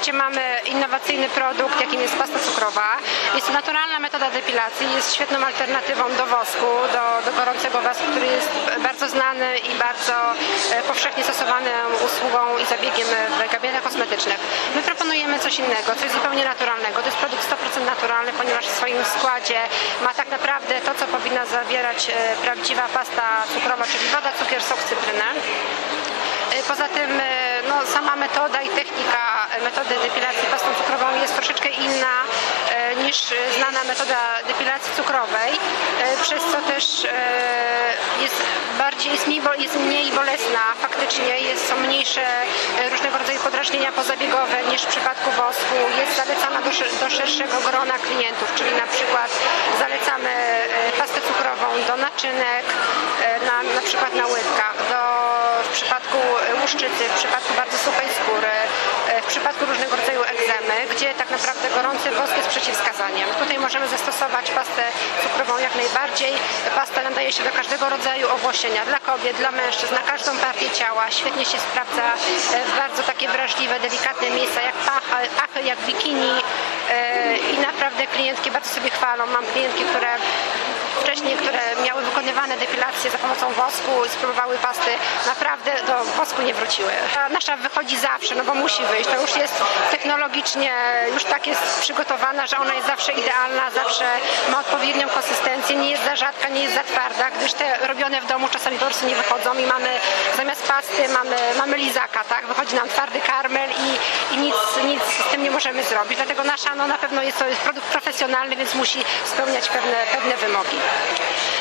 ofercie mamy innowacyjny produkt, jakim jest pasta cukrowa. Jest to naturalna metoda depilacji, jest świetną alternatywą do wosku, do, do gorącego wosku, który jest bardzo znany i bardzo e, powszechnie stosowaną usługą i zabiegiem w gabinetach kosmetycznych. My proponujemy coś innego, coś zupełnie naturalnego. To jest produkt 100% naturalny, ponieważ w swoim składzie ma tak naprawdę to, co powinna zawierać e, prawdziwa pasta cukrowa, czyli woda, cukier, sok, cytrynę. E, Poza tym no, sama metoda i technika metody depilacji pastą cukrową jest troszeczkę inna e, niż znana metoda depilacji cukrowej, e, przez co też e, jest bardziej, jest mniej, jest mniej bolesna faktycznie, jest, są mniejsze różnego rodzaju podrażnienia pozabiegowe niż w przypadku wosku, jest zalecana do, do szerszego grona klientów, czyli na przykład zalecamy pastę cukrową do naczynek, e, na, na przykład na łydkach, do, w przypadku łuszczycy, w przypadku bardzo suchej skóry, e, w przypadku różnego rodzaju egzemy, gdzie tak naprawdę gorący wosk jest przeciwwskazaniem. Tutaj możemy zastosować pastę cukrową jak najbardziej. Pasta nadaje się do każdego rodzaju owłosienia, dla kobiet, dla mężczyzn, na każdą partię ciała. Świetnie się sprawdza e, w bardzo takie wrażliwe, delikatne miejsca, jak pachy, jak bikini e, naprawdę klientki bardzo sobie chwalą. Mam klientki, które wcześniej, które miały wykonywane depilacje za pomocą wosku i spróbowały pasty, naprawdę do wosku nie wróciły. Nasza wychodzi zawsze, no bo musi wyjść. To już jest technologicznie, już tak jest przygotowana, że ona jest zawsze idealna, zawsze ma odpowiednią konsystencję, nie jest za rzadka, nie jest za twarda, gdyż te robione w domu czasami po prostu nie wychodzą i mamy zamiast pasty mamy, mamy lizaka, tak? Wychodzi nam twardy karmel i, i nic, nic z tym nie możemy zrobić. Dlatego nasza no, na pewno jest to produkt profesjonalny, więc musi spełniać pewne, pewne wymogi.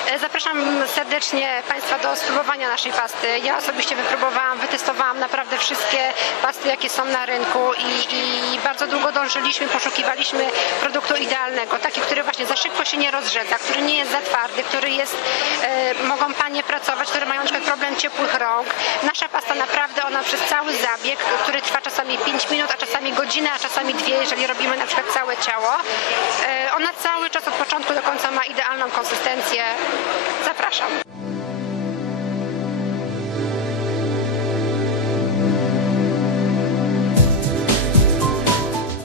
E, Zapraszam serdecznie Państwa do spróbowania naszej pasty. Ja osobiście wypróbowałam, wytestowałam wszystkie pasty, jakie są na rynku i, i bardzo długo dążyliśmy, poszukiwaliśmy produktu idealnego, taki, który właśnie za szybko się nie rozrzedza, który nie jest za twardy, który jest, e, mogą Panie pracować, które mają przykład problem ciepłych rąk. Nasza pasta naprawdę, ona przez cały zabieg, który trwa czasami 5 minut, a czasami godzinę, a czasami dwie, jeżeli robimy na przykład całe ciało, e, ona cały czas od początku do końca ma idealną konsystencję. Zapraszam.